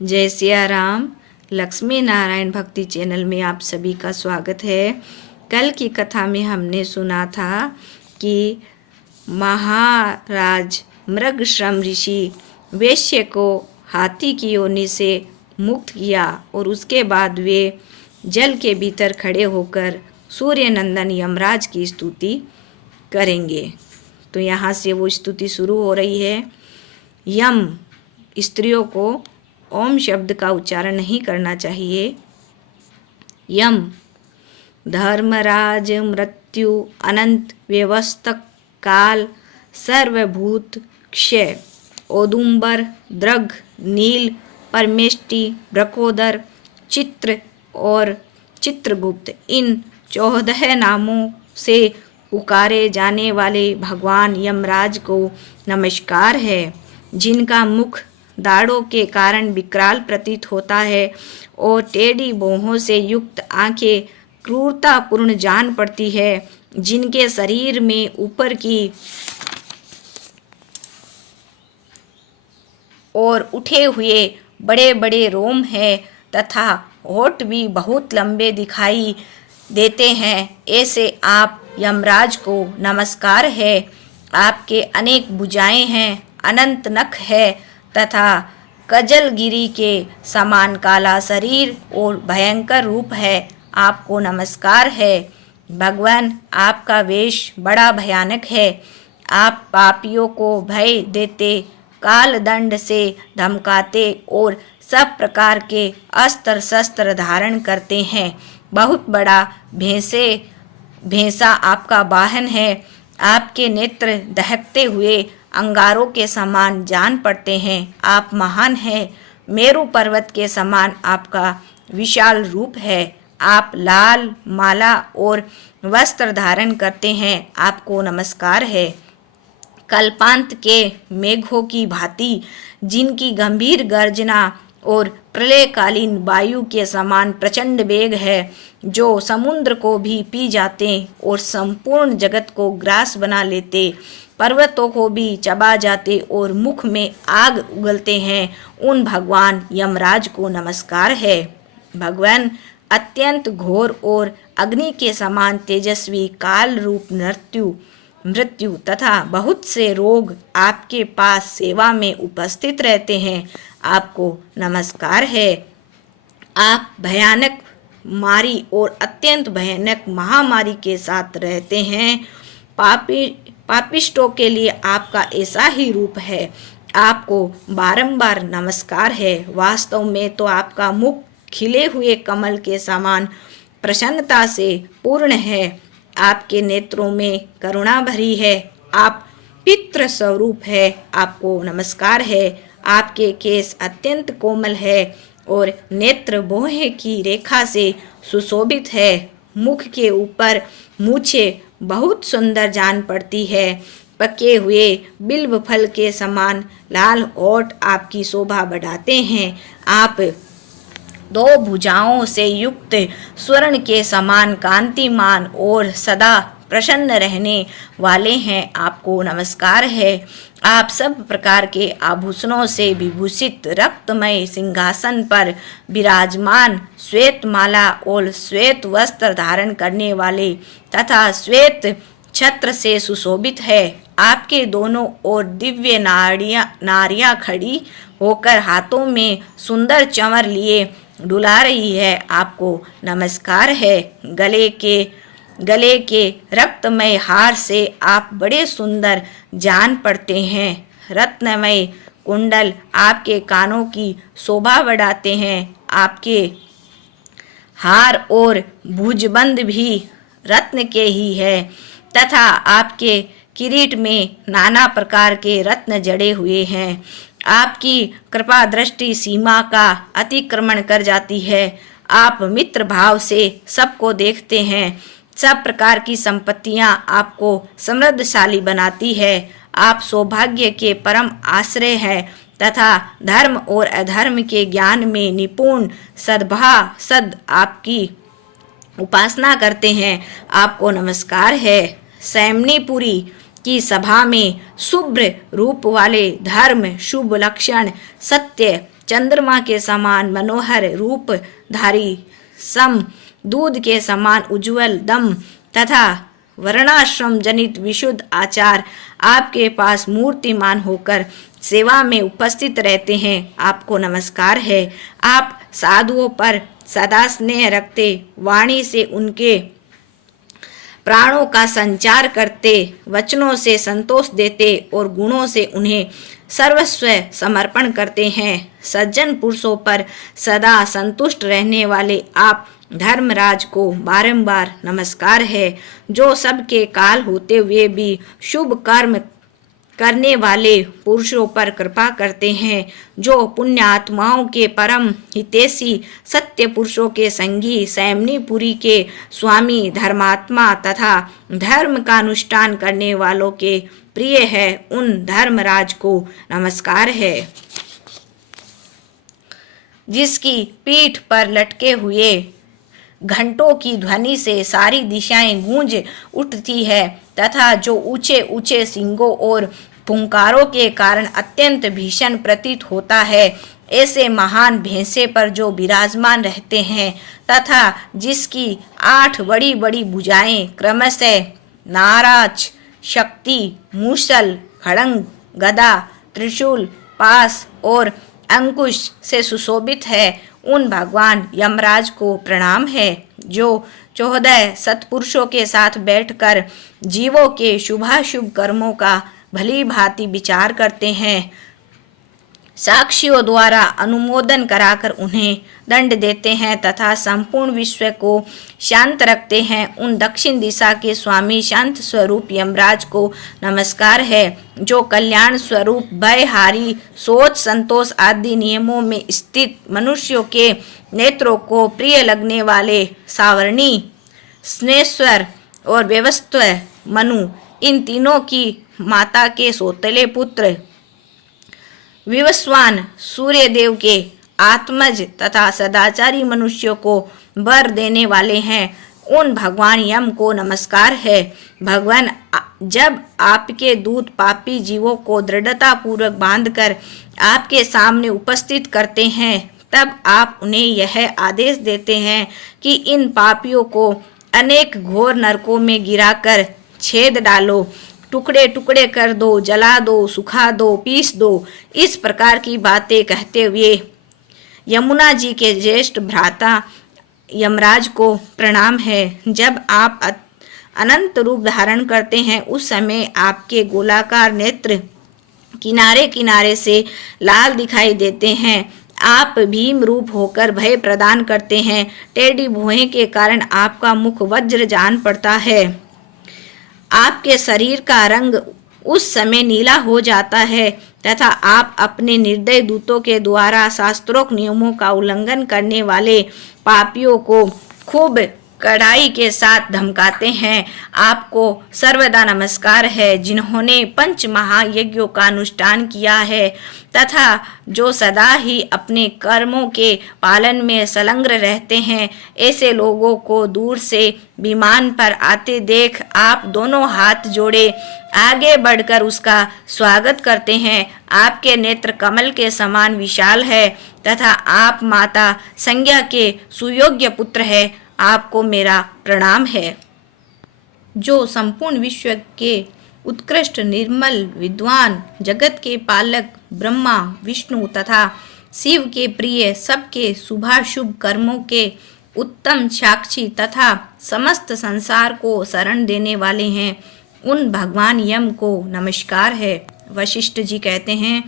जय सिया राम। लक्ष्मी नारायण भक्ति चैनल में आप सभी का स्वागत है। कल की कथा में हमने सुना था कि महाराज मृगश्रम ऋषि वैश्य को हाथी की योनि से मुक्त किया और उसके बाद वे जल के भीतर खड़े होकर सूर्य नंदन यमराज की स्तुति करेंगे। तो यहाँ से वो स्तुति शुरू हो रही है। यम स्त्रियों को ओम शब्द का उच्चारण नहीं करना चाहिए। यम धर्मराज मृत्यु अनंत व्यवस्थक काल सर्वभूत क्षय औदुंबर द्रग नील परमेष्टि ब्रकोदर चित्र और चित्रगुप्त इन 14 नामों से पुकारे जाने वाले भगवान यमराज को नमस्कार है, जिनका मुख दाढ़ों के कारण विकराल प्रतीत होता है और टेढ़ी भौहों से युक्त आंखें क्रूरतापूर्ण जान पड़ती है, जिनके शरीर में ऊपर की और उठे हुए बड़े बड़े रोम हैं तथा होठ भी बहुत लंबे दिखाई देते हैं। ऐसे आप यमराज को नमस्कार है। आपके अनेक भुजाएं हैं, अनंत नख है तथा कजलगिरी के समान काला शरीर और भयंकर रूप है। आपको नमस्कार है। भगवान, आपका वेश बड़ा भयानक है। आप पापियों को भय देते, काल दंड से धमकाते और सब प्रकार के अस्त्र शस्त्र धारण करते हैं। बहुत बड़ा भैंसा आपका वाहन है। आपके नेत्र दहकते हुए अंगारों के समान जान पड़ते हैं। आप महान हैं। मेरु पर्वत के समान आपका विशाल रूप है। आप लाल माला और वस्त्र धारण करते हैं। आपको नमस्कार है। कल्पांत के मेघों की भांति जिनकी गंभीर गर्जना और प्रलयकालीन वायु के समान प्रचंड वेग है, जो समुद्र को भी पी जाते और संपूर्ण जगत को ग्रास बना लेते, पर्वतों को भी चबा जाते और मुख में आग उगलते हैं, उन भगवान यमराज को नमस्कार है। भगवान अत्यंत घोर और अग्नि के समान तेजस्वी काल रूप मृत्यु तथा बहुत से रोग आपके पास सेवा में उपस्थित रहते हैं। आपको नमस्कार है। आप भयानक मारी और अत्यंत भयानक महामारी के साथ रहते हैं। पापिष्टों के लिए आपका ऐसा ही रूप है। आपको बारंबार नमस्कार है। वास्तव में तो आपका मुख खिले हुए कमल के समान प्रसन्नता से पूर्ण है। आपके नेत्रों में करुणा भरी है। आप पितृ स्वरूप है। आपको नमस्कार है। आपके केस अत्यंत कोमल है और नेत्र बोहे की रेखा से सुशोभित है। मुख के ऊपर मूछें बहुत सुंदर जान पड़ती है। पके हुए बिल्व फल के समान लाल ओठ आपकी शोभा बढ़ाते हैं। आप 2 भुजाओं से युक्त स्वर्ण के समान कांतिमान और सदा प्रसन्न रहने वाले हैं। आपको नमस्कार है। आप सब प्रकार के आभूषणों से विभूषित रक्तमय सिंहासन पर विराजमान, श्वेत माला और श्वेत वस्त्र धारण करने वाले तथा श्वेत छत्र से सुशोभित है। आपके दोनों ओर दिव्य नारियां खड़ी होकर हाथों में सुंदर चंवर लिए डुला रही है। आपको नमस्कार है। गले के रक्तमय हार से आप बड़े सुंदर जान पड़ते हैं। रत्नमय कुंडल आपके कानों की शोभा बढ़ाते हैं। आपके हार और भुजबंद भी रत्न के ही है तथा आपके किरीट में नाना प्रकार के रत्न जड़े हुए हैं। आपकी कृपा दृष्टि सीमा का अतिक्रमण कर जाती है। आप मित्र भाव से सबको देखते हैं। सब प्रकार की संपत्तियां आपको समृद्धशाली बनाती है। आप सौभाग्य के परम आश्रय है तथा धर्म और अधर्म के ज्ञान में निपुण सद आपकी उपासना करते हैं। आपको नमस्कार है। सैमनीपुरी की सभा में शुभ्र रूप वाले धर्म, शुभ लक्षण, सत्य, चंद्रमा के समान मनोहर रूपधारी, सम दूध के समान उज्ज्वल दम तथा वर्णाश्रम जनित विशुद्ध आचार आपके पास मूर्तिमान होकर सेवा में उपस्थित रहते हैं, आपको नमस्कार है। आप साधुओं पर सदा स्नेह रखते, वाणी से उनके प्राणों का संचार करते, वचनों से संतोष देते और गुणों से उन्हें सर्वस्व समर्पण करते हैं। सज्जन पुरुषों पर सदा संतुष्ट रहने वाले आप धर्मराज को बारंबार नमस्कार है, जो सबके काल होते हुए भी शुभ कर्म करने वाले पुरुषों पर कृपा करते हैं, जो पुण्य आत्माओं के परम हितैषी, सत्य पुरुषों के संगी, सैमनीपुरी के स्वामी, धर्मात्मा तथा धर्म का अनुष्ठान करने वालों के प्रिय है, उन धर्मराज को नमस्कार है। जिसकी पीठ पर लटके हुए घंटों की ध्वनि से सारी दिशाएं गूंज उठती है तथा जो ऊंचे ऊंचे सींगों और फुंकारों के कारण अत्यंत भीषण प्रतीत होता है, ऐसे महान भैंसे पर जो विराजमान रहते हैं तथा जिसकी 8 बड़ी बड़ी भुजाएं क्रमशः नाराज, शक्ति, मूसल, खड़ंग, गदा, त्रिशूल, पास और अंकुश से सुशोभित है, उन भगवान यमराज को प्रणाम है, जो 14 सत्पुरुषों के साथ बैठकर जीवों के शुभाशुभ कर्मों का भली भांति विचार करते हैं, साक्षियों द्वारा अनुमोदन कराकर उन्हें दंड देते हैं तथा संपूर्ण विश्व को शांत रखते हैं, उन दक्षिण दिशा के स्वामी शांत स्वरूप यमराज को नमस्कार है, जो कल्याण स्वरूप भयहारी, सोच, संतोष आदि नियमों में स्थित मनुष्यों के नेत्रों को प्रिय लगने वाले सावर्णी, स्नेश्वर और व्यवस्थ मनु, इन तीनों की माता के सौतेले पुत्र विवस्वान सूर्यदेव के आत्मज तथा सदाचारी मनुष्यों को वर देने वाले हैं, उन भगवान यम को नमस्कार है। भगवान जब आपके दूत पापी जीवों को दृढ़ता पूर्वक बांधकर आपके सामने उपस्थित करते हैं, तब आप उन्हें यह आदेश देते हैं कि इन पापियों को अनेक घोर नरकों में गिराकर छेद डालो, टुकड़े टुकड़े कर दो, जला दो, सुखा दो, पीस दो। इस प्रकार की बातें कहते हुए यमुना जी के ज्येष्ठ भ्राता यमराज को प्रणाम है। जब आप अनंत रूप धारण करते हैं, उस समय आपके गोलाकार नेत्र किनारे किनारे से लाल दिखाई देते हैं। आप भीम रूप होकर भय प्रदान करते हैं। टेढ़ी भुहें के कारण आपका मुख वज्र जान पड़ता है। आपके शरीर का रंग उस समय नीला हो जाता है तथा आप अपने निर्दय दूतों के द्वारा शास्त्रोक्त नियमों का उल्लंघन करने वाले पापियों को खूब कड़ाई के साथ धमकाते हैं। आपको सर्वदा नमस्कार है, जिन्होंने 5 महायज्ञों का अनुष्ठान किया है तथा जो सदा ही अपने कर्मों के पालन में संलग्न रहते हैं। ऐसे लोगों को दूर से विमान पर आते देख आप दोनों हाथ जोड़े आगे बढ़कर उसका स्वागत करते हैं। आपके नेत्र कमल के समान विशाल है तथा आप माता संज्ञा के सुयोग्य पुत्र है। आपको मेरा प्रणाम है। जो संपूर्ण विश्व के उत्कृष्ट निर्मल विद्वान, जगत के पालक, ब्रह्मा, विष्णु तथा शिव के प्रिय, सबके शुभाशुभ कर्मों के उत्तम साक्षी तथा समस्त संसार को शरण देने वाले हैं, उन भगवान यम को नमस्कार है। वशिष्ठ जी कहते हैं,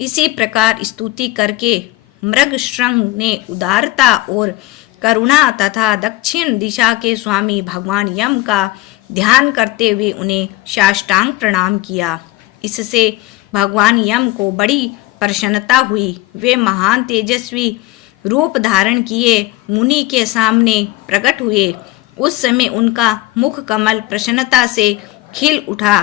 इसी प्रकार स्तुति करके मृगश्रंग ने उदारता और करुणा तथा दक्षिण दिशा के स्वामी भगवान यम का ध्यान करते हुए उन्हें साष्टांग प्रणाम किया। इससे भगवान यम को बड़ी प्रसन्नता हुई। वे महान तेजस्वी रूप धारण किए मुनि के सामने प्रकट हुए। उस समय उनका मुख कमल प्रसन्नता से खिल उठा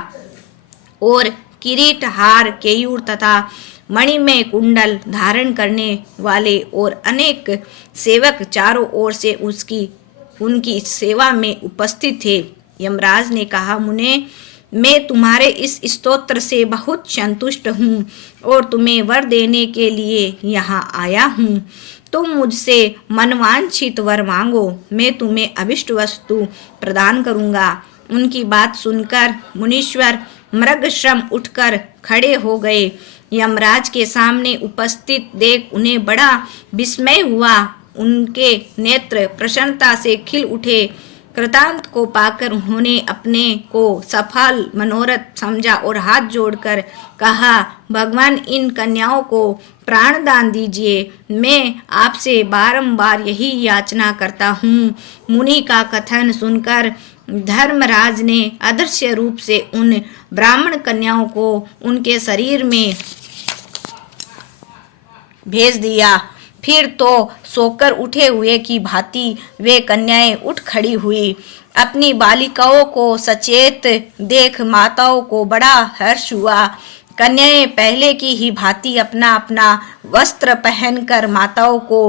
और किरीट, हार, केयूर तथा मणिमय कुंडल धारण करने वाले और अनेक सेवक चारों ओर से उनकी सेवा में उपस्थित थे। यमराज ने कहा, मुने, मैं तुम्हारे इस स्तोत्र से बहुत संतुष्ट हूँ और तुम्हें वर देने के लिए यहाँ आया हूँ। तुम मुझसे मनवांछित वर मांगो, मैं तुम्हें अभिष्ट वस्तु प्रदान करूँगा। उनकी बात सुनकर मुनीश्वर मृगश्रम उठकर खड़े हो गए। यमराज के सामने उपस्थित देख उन्हें बड़ा विस्मय हुआ। उनके नेत्र प्रसन्नता से खिल उठे। कृतांत को पाकर उन्होंने अपने को सफल मनोरथ समझा और हाथ जोड़कर कहा, भगवान, इन कन्याओं को प्राण दान दीजिए। मैं आपसे बारंबार यही याचना करता हूँ। मुनि का कथन सुनकर धर्मराज ने अदृश्य रूप से उन ब्राह्मण कन्याओं को उनके शरीर में भेज दिया। फिर तो सोकर उठे हुए की भांति वे कन्याएं उठ खड़ी हुई। अपनी बालिकाओं को सचेत देख माताओं को बड़ा हर्ष हुआ। कन्याएं पहले की ही भांति अपना अपना वस्त्र पहनकर माताओं को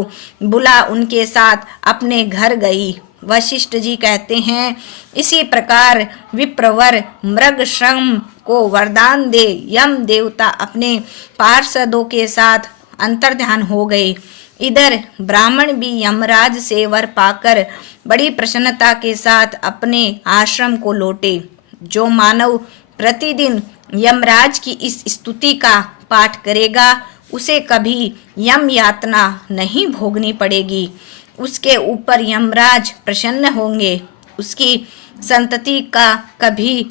बुला उनके साथ अपने घर गई। वशिष्ठ जी कहते हैं, इसी प्रकार विप्रवर मृगश्रम को वरदान दे यम देवता अपने पार्षदों के साथ अंतर्ध्यान हो गए। इधर ब्राह्मण भी यमराज से वर पाकर बड़ी प्रसन्नता के साथ अपने आश्रम को लौटे। जो मानव प्रतिदिन यमराज की इस स्तुति का पाठ करेगा उसे कभी यम यातना नहीं भोगनी पड़ेगी। उसके ऊपर यमराज प्रसन्न होंगे। उसकी संतति का कभी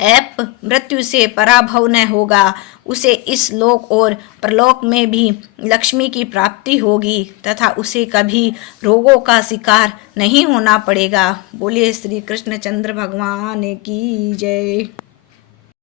ऐप मृत्यु से पराभव न होगा। उसे इस लोक और परलोक में भी लक्ष्मी की प्राप्ति होगी तथा उसे कभी रोगों का शिकार नहीं होना पड़ेगा। बोलिए श्री कृष्णचंद्र भगवान की जय।